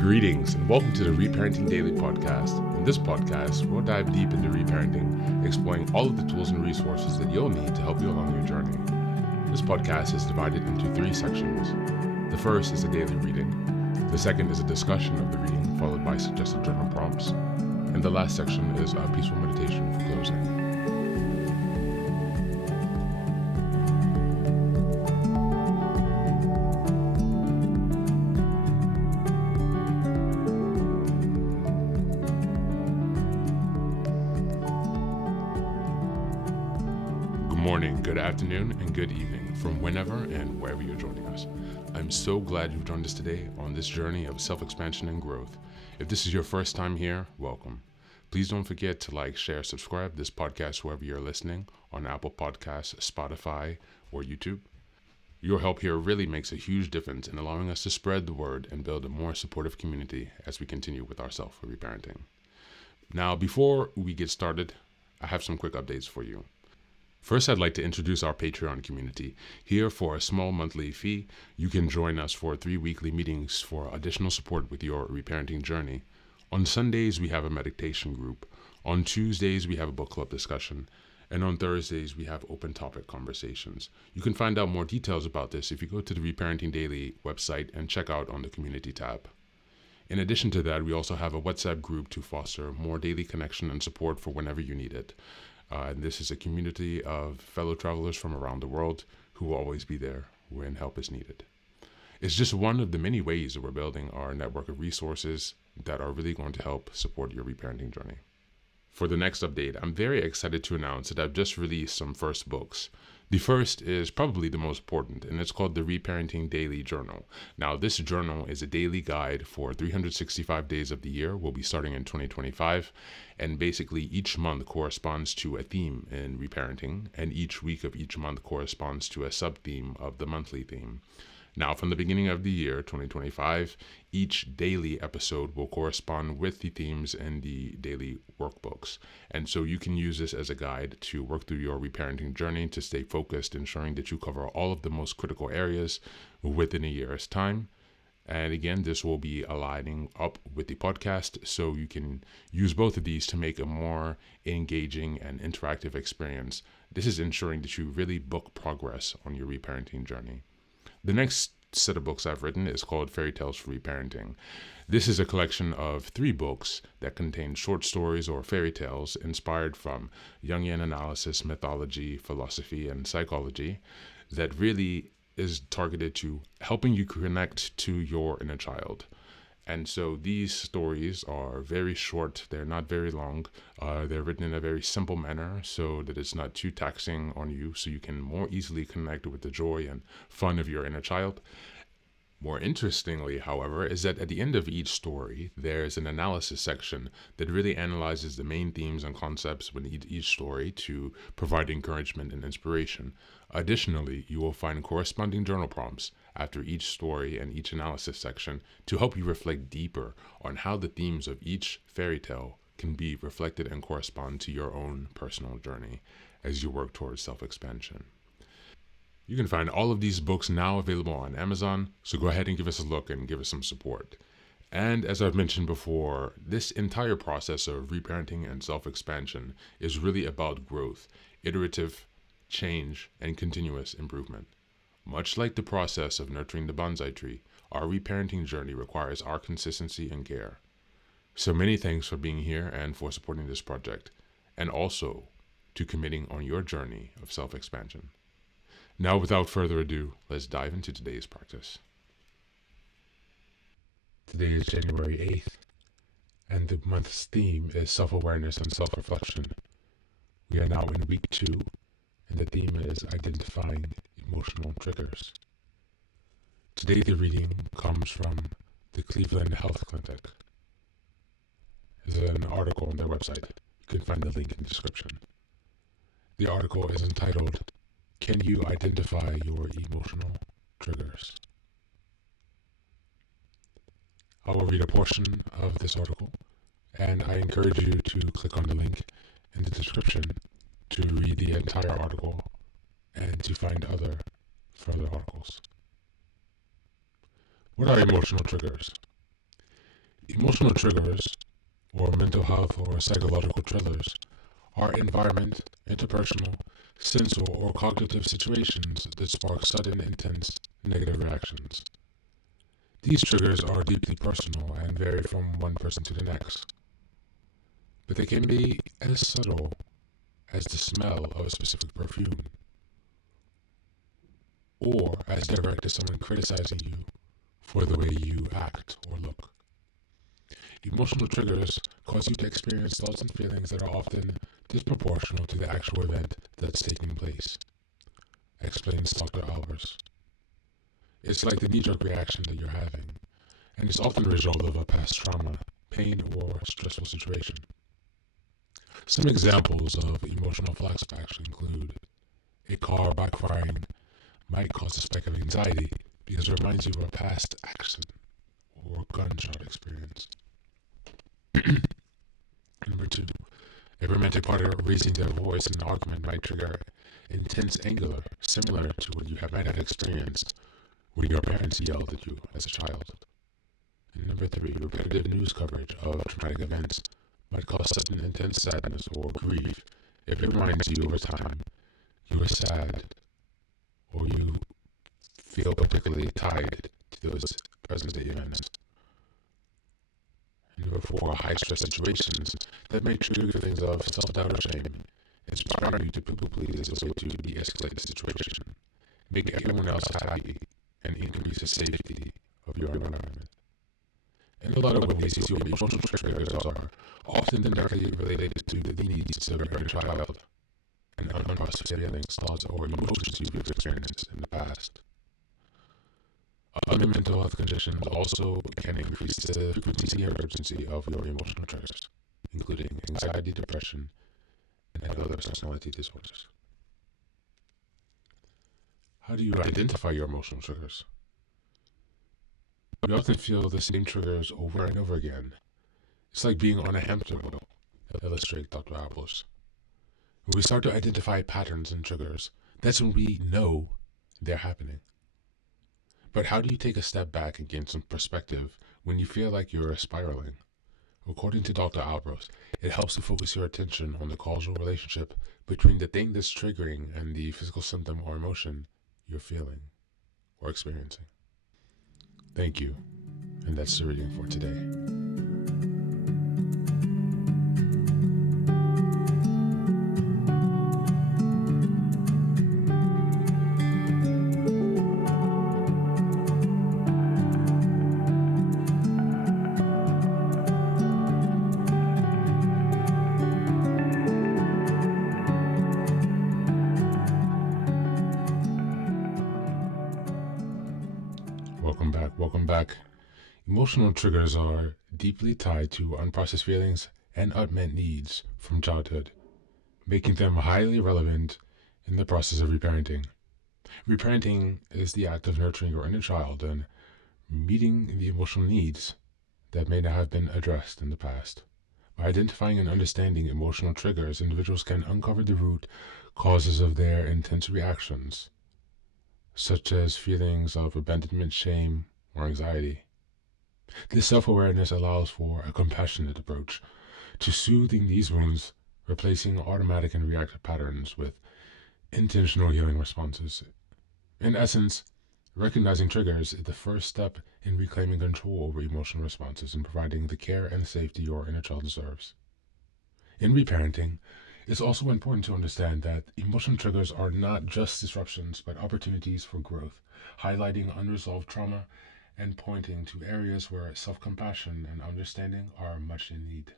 Greetings and welcome to the Reparenting Daily podcast. In this podcast, we'll dive deep into reparenting, exploring all of the tools and resources that you'll need to help you along your journey. This podcast is divided into 3 sections. The first is a daily reading. The second is a discussion of the reading, followed by suggested journal prompts. And the last section is a peaceful meditation for closing. Good morning, good afternoon, and good evening from whenever and wherever you're joining us. I'm so glad you've joined us today on this journey of self-expansion and growth. If this is your first time here, welcome. Please don't forget to like, share, subscribe this podcast wherever you're listening, on Apple Podcasts, Spotify, or YouTube. Your help here really makes a huge difference in allowing us to spread the word and build a more supportive community as we continue with our self-reparenting. Now, before we get started, I have some quick updates for you. First, I'd like to introduce our Patreon community. Here, for a small monthly fee, you can join us for 3 weekly meetings for additional support with your reparenting journey. On Sundays, we have a meditation group. On Tuesdays, we have a book club discussion. And on Thursdays, we have open topic conversations. You can find out more details about this if you go to the Reparenting Daily website and check out on the community tab. In addition to that, we also have a WhatsApp group to foster more daily connection and support for whenever you need it. And this is a community of fellow travelers from around the world who will always be there when help is needed. It's just one of the many ways that we're building our network of resources that are really going to help support your reparenting journey. For the next update, I'm very excited to announce that I've just released some first books. The first is probably the most important, and it's called the Reparenting Daily Journal. Now, this journal is a daily guide for 365 days of the year. We'll be starting in 2025, and basically each month corresponds to a theme in reparenting, and each week of each month corresponds to a sub-theme of the monthly theme. Now, from the beginning of the year, 2025, each daily episode will correspond with the themes in the daily workbooks. And so you can use this as a guide to work through your reparenting journey to stay focused, ensuring that you cover all of the most critical areas within a year's time. And again, this will be aligning up with the podcast, so you can use both of these to make a more engaging and interactive experience. This is ensuring that you really book progress on your reparenting journey. The next set of books I've written is called Fairy Tales for Reparenting. This is a collection of 3 books that contain short stories or fairy tales inspired from Jungian analysis, mythology, philosophy, and psychology that really is targeted to helping you connect to your inner child. And so these stories are very short. They're not very long. They're written in a very simple manner so that it's not too taxing on you, so you can more easily connect with the joy and fun of your inner child. More interestingly, however, is that at the end of each story, there's an analysis section that really analyzes the main themes and concepts within each story to provide encouragement and inspiration. Additionally, you will find corresponding journal prompts after each story and each analysis section to help you reflect deeper on how the themes of each fairy tale can be reflected and correspond to your own personal journey as you work towards self-expansion. You can find all of these books now available on Amazon, so go ahead and give us a look and give us some support. And as I've mentioned before, this entire process of reparenting and self-expansion is really about growth, iterative change, and continuous improvement. Much like the process of nurturing the bonsai tree, our reparenting journey requires our consistency and care. So many thanks for being here and for supporting this project, and also to committing on your journey of self-expansion. Now, without further ado, let's dive into today's practice. Today is January 8th, and the month's theme is self-awareness and self-reflection. We are now in week 2, and the theme is identifying emotional triggers. Today, the reading comes from the Cleveland Health Clinic. There's an article on their website. You can find the link in the description. The article is entitled, "Can you identify your emotional triggers?" I will read a portion of this article, and I encourage you to click on the link in the description to read the entire article and to find other further articles. What are emotional triggers? Emotional triggers, or mental health or psychological triggers, are environment, interpersonal, sensor, or cognitive situations that spark sudden, intense, negative reactions. These triggers are deeply personal and vary from one person to the next, but they can be as subtle as the smell of a specific perfume, or as direct as someone criticizing you for the way you act or look. Emotional triggers cause you to experience thoughts and feelings that are often disproportional to the actual event that's taking place, explains Dr. Albers. It's like the knee-jerk reaction that you're having, and it's often the result of a past trauma, pain, or stressful situation. Some examples of emotional flashbacks include a car backfiring might cause a spike of anxiety because it reminds you of a past action or gunshot experience. Number two, a romantic partner raising their voice in an argument might trigger intense anger, similar to what you might have experienced when your parents yelled at you as a child. And number three, repetitive news coverage of traumatic events might cause sudden intense sadness or grief if it reminds you over time you are sad or you feel particularly tied to those present-day events. And number four, high-stress situations that may trigger feelings of self-doubt or shame, inspiring you to people-please as a way to de-escalate the situation, make everyone else happy, and increase the safety of your environment. In a lot of ways, your emotional triggers are often directly related to the needs of your child and unprocessed feelings, thoughts, or emotions you've experienced in the past. Other mental health conditions also can increase the frequency and urgency of your emotional triggers, including anxiety, depression, and other personality disorders. How do you identify your emotional triggers? We often feel the same triggers over and over again. It's like being on a hamster wheel, illustrates Dr. Apples. When we start to identify patterns and triggers, that's when we know they're happening. But how do you take a step back and gain some perspective when you feel like you're spiraling? According to Dr. Albros, it helps to focus your attention on the causal relationship between the thing that's triggering and the physical symptom or emotion you're feeling or experiencing. Thank you, and that's the reading for today. Welcome back. Emotional triggers are deeply tied to unprocessed feelings and unmet needs from childhood, making them highly relevant in the process of reparenting. Reparenting is the act of nurturing your inner child and meeting the emotional needs that may not have been addressed in the past. By identifying and understanding emotional triggers, individuals can uncover the root causes of their intense reactions, such as feelings of abandonment, shame, or anxiety. This self-awareness allows for a compassionate approach to soothing these wounds, replacing automatic and reactive patterns with intentional healing responses. In essence, recognizing triggers is the first step in reclaiming control over emotional responses and providing the care and safety your inner child deserves. In reparenting, it's also important to understand that emotional triggers are not just disruptions, but opportunities for growth, highlighting unresolved trauma and pointing to areas where self-compassion and understanding are much in need.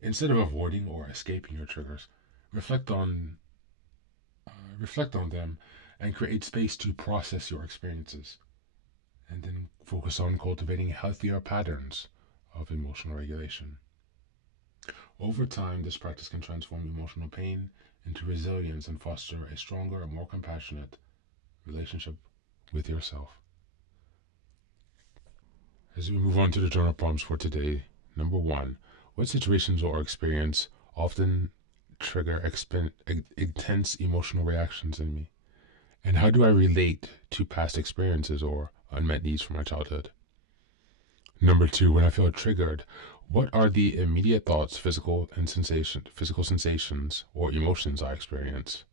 Instead of avoiding or escaping your triggers, reflect on them and create space to process your experiences, and then focus on cultivating healthier patterns of emotional regulation. Over time, this practice can transform emotional pain into resilience and foster a stronger and more compassionate relationship with yourself. As we move on to the journal prompts for today, number 1, what situations or experience often trigger intense emotional reactions in me? And how do I relate to past experiences or unmet needs from my childhood? Number two, when I feel triggered, what are the immediate thoughts, physical sensations, or emotions I experience?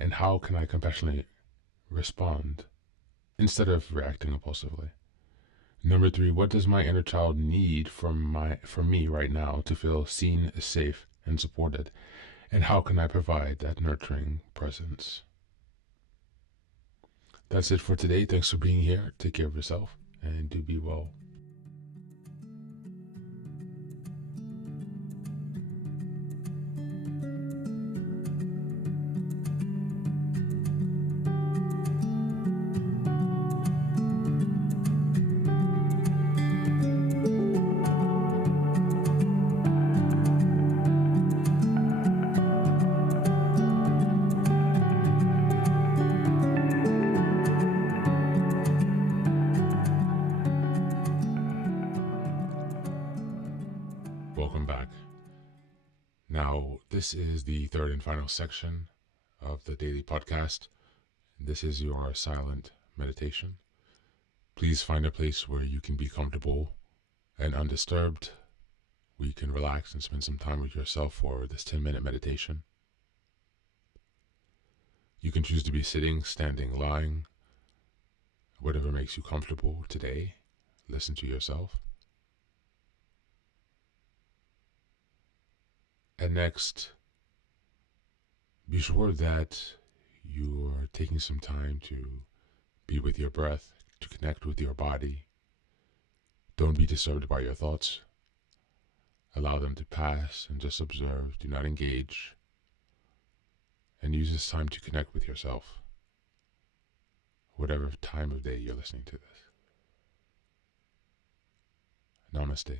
And how can I compassionately respond instead of reacting impulsively? Number three, what does my inner child need from me right now to feel seen, safe, and supported? And how can I provide that nurturing presence? That's it for today. Thanks for being here. Take care of yourself and do be well. Welcome back. Now, this is the third and final section of the daily podcast. This is your silent meditation. Please find a place where you can be comfortable and undisturbed, where you can relax and spend some time with yourself for this 10-minute meditation. You can choose to be sitting, standing, lying, whatever makes you comfortable today. Listen to yourself. And next, be sure that you're taking some time to be with your breath, to connect with your body. Don't be disturbed by your thoughts. Allow them to pass and just observe. Do not engage. And use this time to connect with yourself, whatever time of day you're listening to this. Namaste.